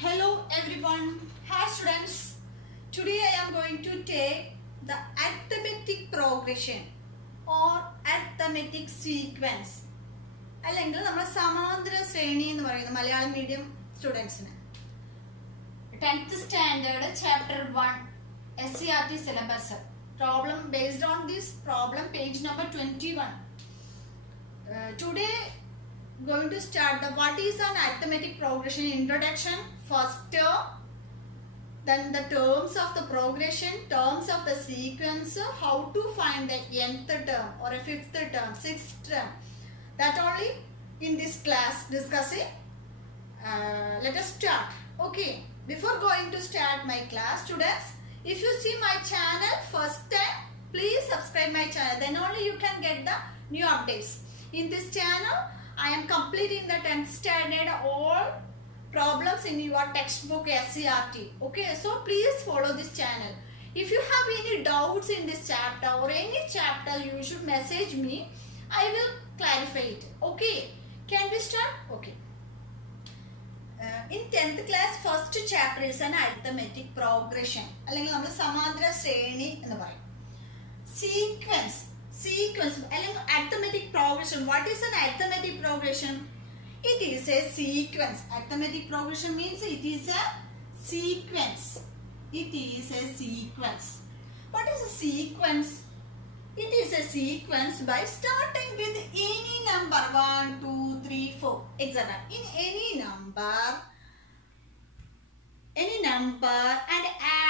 Hello everyone. Hi students. Today I am going to take the arithmetic progression or arithmetic sequence. അല്ലെങ്കിൽ നമ്മൾ സമാന്തര ശ്രേണി എന്ന് പറയുന്ന മലയാളം മീഡിയം സ്റ്റുഡൻസിന് 10th standard chapter 1 SCRT syllabus. Problem based on this problem page number 21. Today going to start the what is an arithmetic progression introduction, first term, then the terms of the progression, terms of the sequence, how to find the nth term or a fifth term, sixth term. That only in this class discussing. Let us start. Okay, before going to start my class, students, if you see my channel first time, please subscribe my channel, then only you can get the new updates. In this channel I am completing the 10th standard all problems in your textbook SCRT. Okay, so please follow this channel. If you have any doubts in this chapter or any chapter, you should message me. I will clarify it. Okay, can we start? Okay. In 10th class, first chapter is an arithmetic progression. അല്ലെങ്കിൽ നമ്മൾ സമാന്തര ശ്രേണി എന്ന് പറയും. Sequence അല്ലെങ്കിൽ arithmetic progression. What is an arithmetic progression? It is a sequence. Arithmetic progression means it is a sequence. It is a sequence. What is a sequence? It is a sequence by starting with any number 1, 2, 3, 4, etc. In any number and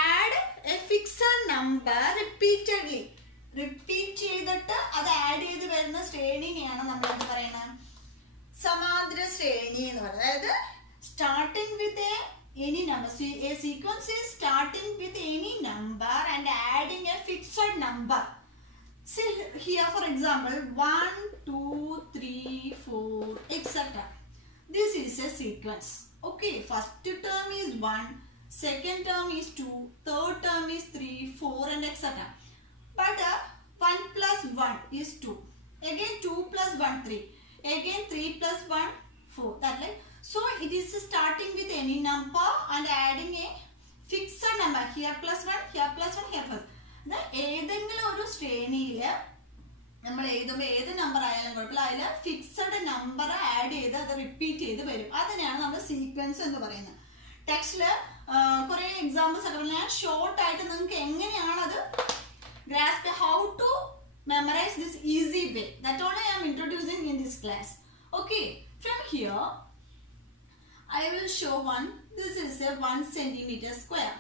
add a fixed number repeatedly. Repeat ചെയ്തിട്ട് അത് add ചെയ്ത് വരുന്ന ശ്രേണിനെയാണ് നമ്മൾ എന്ത് പറയുന്നത്? സമാന്തര ശ്രേണി എന്ന് പറയുന്നത്. അതായത് starting with any number. A sequence is starting with any number and adding a fixed number. See here, for example, 1, 2, 3, 4, etc. This is a sequence. Okay, first term is 1, second term is 2, third term is 3, 4, and etc. But 1 plus 1 is 2. Again 2 plus 1, 3. Again 3 plus 1, 4. That like. So it is starting with any number and adding a fixed number. Here plus 1, here plus 1, here plus 1. ഏതെങ്കിലും ഒരു ശ്രേണിയിൽ നമ്മൾ എഴുതുമ്പോൾ ഏത് number ആയാലും കുഴപ്പമില്ല, അതിൽ fixed number add ചെയ്ത് അത് റിപ്പീറ്റ് ചെയ്ത് വരും. അതിനെയാണ് നമ്മൾ സീക്വൻസ് എന്ന് പറയുന്നത്. ടെക്സ്റ്റിൽ കുറേ എക്സാമ്പിൾസ് ഒക്കെ ഞാൻ ഷോർട്ട് ആയിട്ട് നിങ്ങൾക്ക് എങ്ങനെയാണ് അത് grasp how to memorize this easy way. That only I am introducing in this class. Okay, from here I will show one. This is a 1 centimeter square.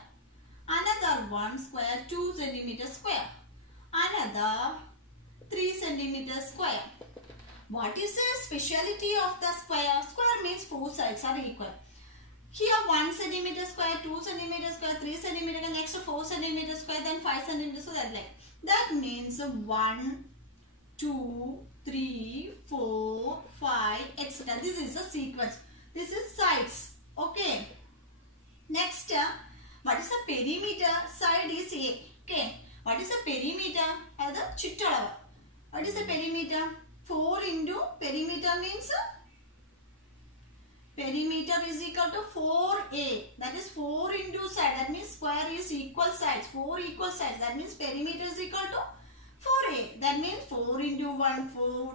Another one square 2 centimeter square. Another 3 centimeter square. What is the speciality of the square? Square means 4 sides are equal. Here 1 centimeter square, 2 centimeter square, 3 centimeter, and next 4 centimeter square, then 5 centimeter, so that like. That means 1, 2, 3, 4, 5, etc. This is a sequence. This is sides. Okay. Next, what is the perimeter? Side is A. Okay. What is the perimeter? That is chutalavu. What is the perimeter? 4 into perimeter means perimeter is equal to 4A. That is 4 into side. That means square is equal sides. 4 equal sides. That means perimeter is equal to 4A. That means 4 into 1, 4.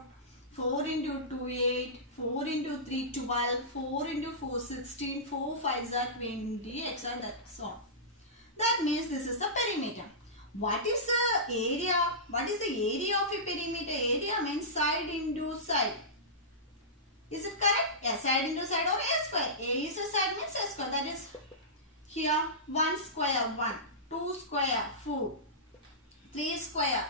4 into 2, 8. 4 into 3, 12. 4 into 4, 16. 4 5s are 20, etc. That's all. That means this is the perimeter. What is the area? What is the area of a perimeter? Area means side into side. Is it correct? Yes, side into side or A square. A is a side means A square. That is here 1 square 1, 2 square 4, 3 square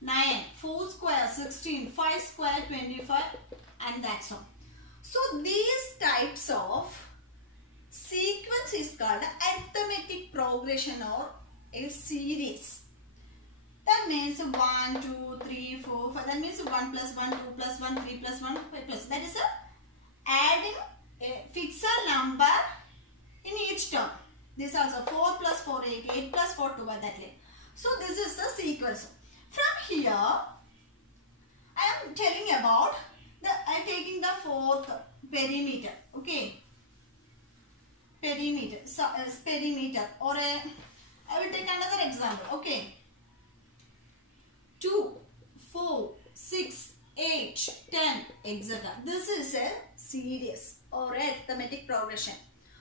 9, 4 square 16, 5 square 25, and that's all. So these types of sequence is called arithmetic progression or a series. That means 1, 2, 3, 4, 5. That means 1 plus 1, 2 plus 1, 3 plus 1, 5 plus. That is adding a fixed number in each term. This also 4 plus 4, 8, 8 plus 4, 12, that way. So this is the sequence. From here, I am telling about I am taking the fourth perimeter. Okay. perimeter, or I will take another example. Okay, 2, 4, 6, 8, 10, etc. This is a series or a arithmetic progression.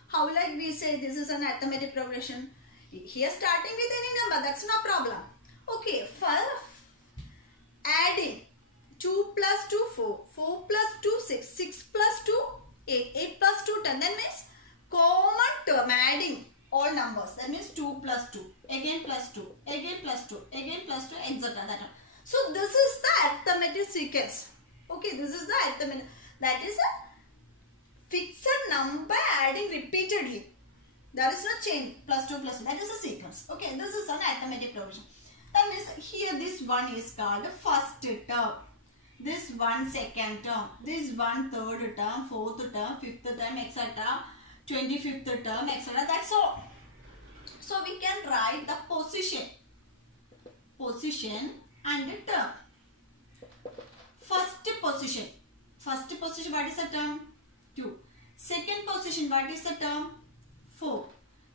How like we say this is an arithmetic progression? Here starting with any number, that's no problem. Okay, for adding 2 plus 2, 4, 4 plus 2, 6, 6 plus 2, 8, 8 plus 2, 10. That means common term adding all numbers. That means 2 plus 2, again plus 2, again plus 2, again plus 2, etc. So this is the arithmetic sequence. Okay, this is the arithmetic. That is a fixed number adding repeatedly. There is no change. Plus 2 plus 2. That is a sequence. Okay, this is an arithmetic progression. That means here this one is called first term. This one second term. This one third term, fourth term, fifth term, etc. 25th term, etc. That's all. So we can write the position and the term. First position. First position, what is the term? 2. Second position, what is the term? 4.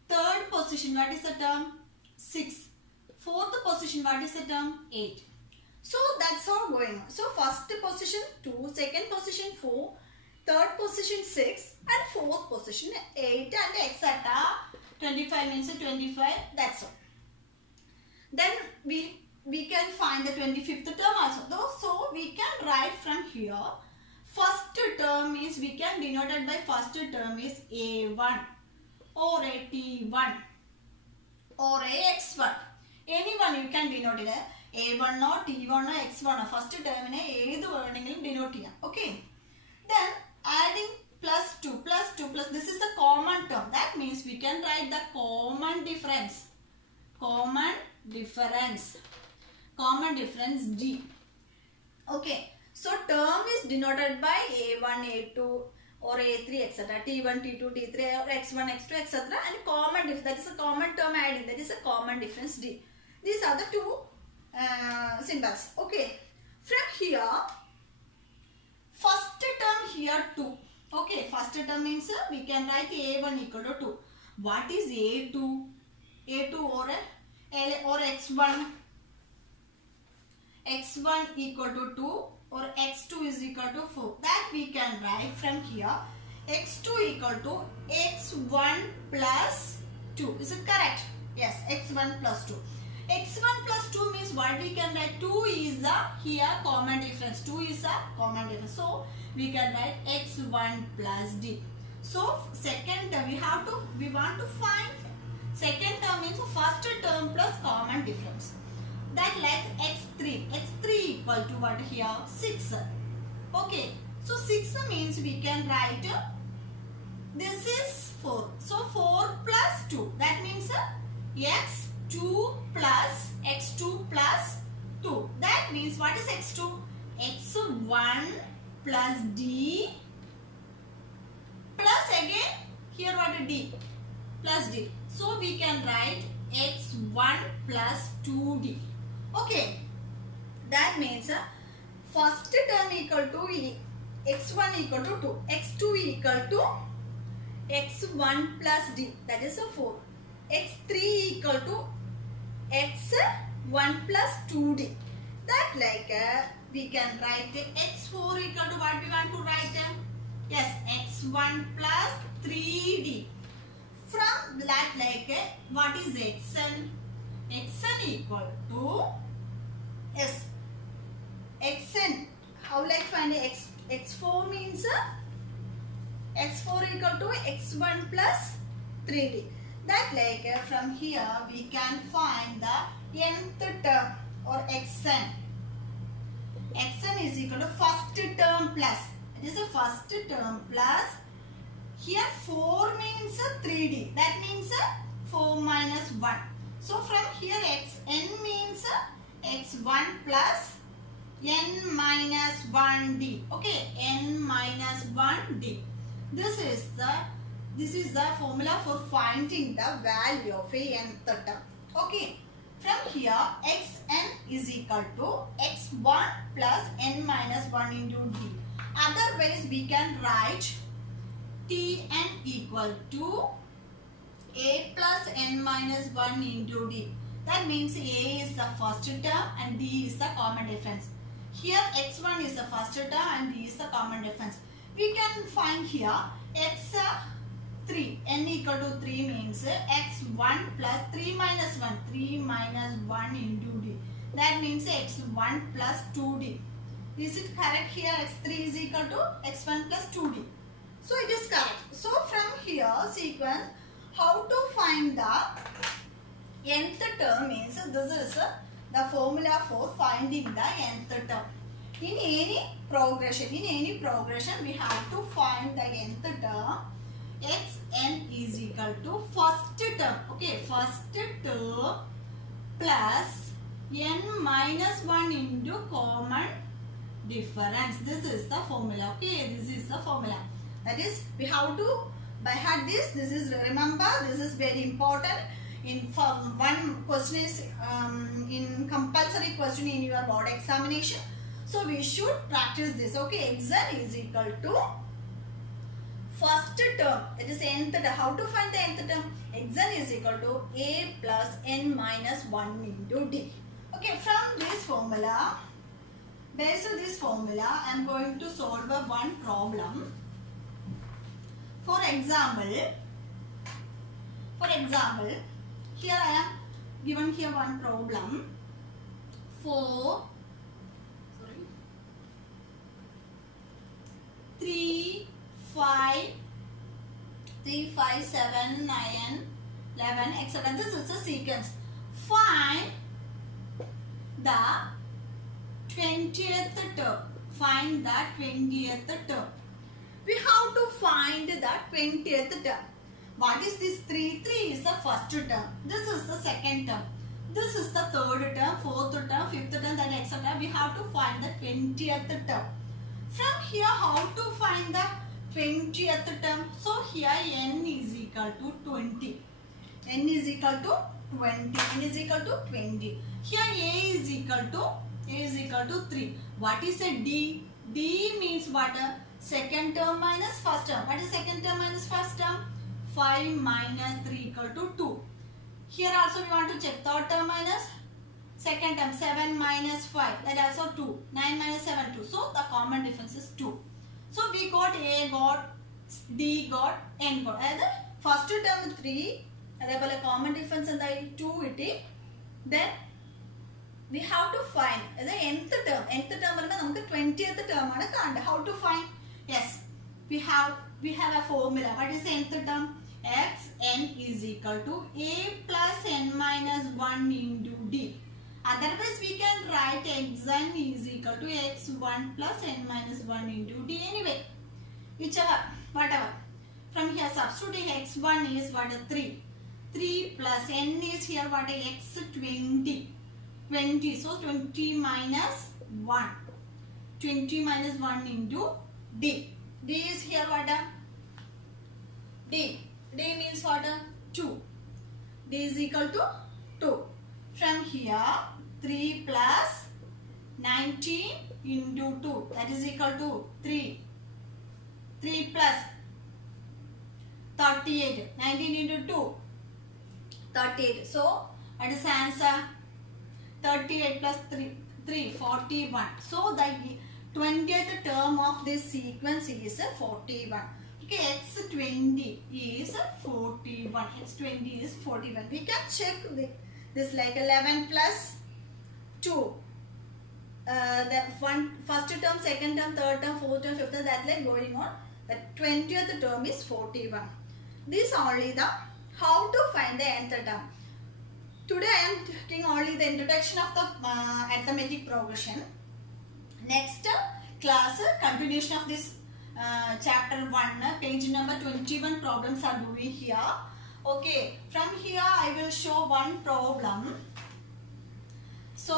Third position, what is the term? 6. Fourth position, what is the term? 8. So that's all going on. So first position 2, second position 4, third position 6, and fourth position 8, and etc. 25 means 25. That's all. Then we can find the 25th term also. So we can write from here. First term is, we can denote it by first term is A1 or a T1 or a X1. Anyone you can denote it as A1 or T1 or X1 or first term in a denote here. Okay. Then adding plus 2 plus 2 plus, this is the common term. That means we can write the common difference. Common difference D. Okay. So term is denoted by A1, A2 or A3, etc. T1, T2, T3 or X1, X2, etc. And common difference, that is a common term adding, that is a common difference D. These are the two symbols. Okay. From here, first term here 2. Okay. First term means we can write A1 equal to 2. What is A2? A2 or X1? X1 equal to 2 or X2 is equal to 4. That we can write from here. X2 equal to X1 plus 2. Is it correct? Yes. X1 plus 2. X1 plus 2 means what we can write? 2 is the here common difference. 2 is the common difference. So we can write X1 plus D. So second term we want to find second term means first term plus common difference. That like X3. X3 equal to what here? 6. Okay. So 6 means we can write this is 4. So 4 plus 2. That means X2 plus 2. That means what is X2? X1 plus D plus again here what is D? Plus D. So we can write X1 plus 2D. Okay. That means first term equal to X1 equal to 2. X2 equal to X1 plus D. That is a 4. X3 equal to X1 plus 2D. That like we can write X4 equal to what we want to write? Yes, X1 plus 3D. From that like what is Xn? Xn equal to yes. Xn. How like find X4 means X4 equal to X1 plus 3D. That like from here we can find the nth term or Xn. Xn is equal to first term plus. It is a first term plus. Here 4 means 3D. That means 4 minus 1. So from here Xn means X1 plus n minus 1D. Okay, n minus 1D. This is the formula for finding the value of a nth term. Okay. From here Xn is equal to X1 plus n minus 1 into D. Otherwise we can write Tn equal to a plus n minus 1 into d. That means a is the first term and d is the common difference. Here x1 is the first term and d is the common difference. We can find here x 3, n equal to 3 means x1 plus 3 minus 1, 3 minus 1 into d. That means x1 plus 2d. Is it correct here? X3 is equal to x1 plus 2d. So it is correct. So from here sequence, how to find the nth term means this is the formula for finding the nth term. In any progression we have to find the nth term. Xn is equal to first term. Okay, first term plus n minus 1 into common difference. This is the formula. Okay, this is the formula. That is, we have to by heart this. This is, remember, this is very important. In one question is in compulsory question in your board examination. So we should practice this. Okay, xn is equal to first term. It is nth term. How to find the nth term? Xn is equal to a plus n minus 1 into d. Okay, from this formula, based on this formula, I am going to solve one problem. For example, here I am given here one problem for 3, 5, 7, 9, 11, etc. This is a sequence. Find the 20th term. Find the 20th term. We have to find the 20th term. What is this 3? 3 is the first term. This is the second term. This is the third term, fourth term, fifth term, then etc. We have to find the 20th term. From here, how to find the 20th term? So here n is equal to 20. N is equal to 20. N is equal to 20. Here a is equal to 3. What is a d? D means what? Second term minus first term. What is second term minus first term? 5 minus 3 equal to 2. Here also we want to check third term minus second term. 7 minus 5. That also 2. 9 minus 7 2. So the common difference is 2. So we got a got d got n got. First term 3. Common difference in the 2 it is. Then we have to find the nth term. Nth term is 20th term. How to find? Yes, we have a formula. What is the nth term? Xn is equal to a plus n minus 1 into d. Otherwise, we can write xn is equal to x1 plus n minus 1 into d. Anyway, whichever, whatever. From here, substituting x1 is what? 3. 3 plus n is here what? X20. 20. So 20 minus 1. 20 minus 1 into d. D is here what? D. D means what? 2. D is equal to 2. From here 3 plus 19 into 2. That is equal to 3. 3 plus 38. 19 into 2. 38. So what is the answer? 38 plus 3, 41. So the 20th term of this sequence is 41. Okay, x20 is 41. x20 is 41. We can check with this like 11 plus 2. The first term, second term, third term, fourth term, fifth term, that like going on. The 20th term is 41. This only the how to find the nth term. Today I am taking only the introduction of the arithmetic progression. Next class, continuation of this chapter 1, page number 21 problems are doing here. Okay, from here I will show one problem. So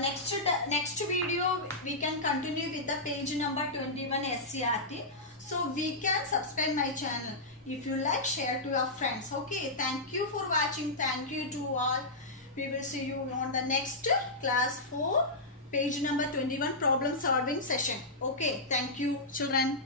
next video we can continue with the page number 21 SCRT. So we can subscribe my channel. If you like, share to your friends. Okay, thank you for watching. Thank you to all. We will see you on the next class for page number 21 problem solving session. Okay, thank you children.